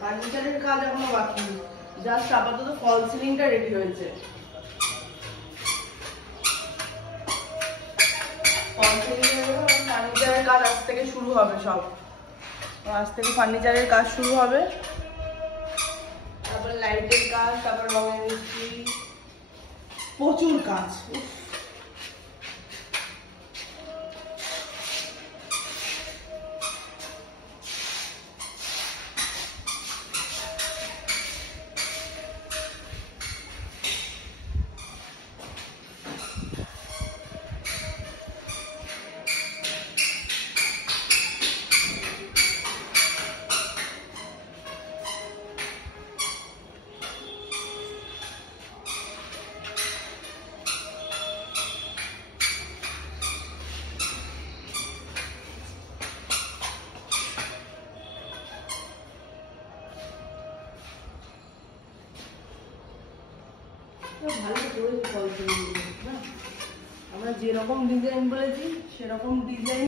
ফার্নিচারের কাজ এখনো বাকি, জাস্ট আপাতত ফল সিলিংটা রেডি হয়েছে। ফল সিলিং ফার্নিচারের কাজ আজ থেকে শুরু হবে, সব আজ থেকে ফার্নিচারের কাজ শুরু হবে। তারপরে লাইটের কাজ, তারপর রঙের মিস্ত্রি, প্রচুর কাজ। ভালো করেছে ফল সিলিং, আমরা যেরকম ডিজাইন বলেছি সেরকম ডিজাইন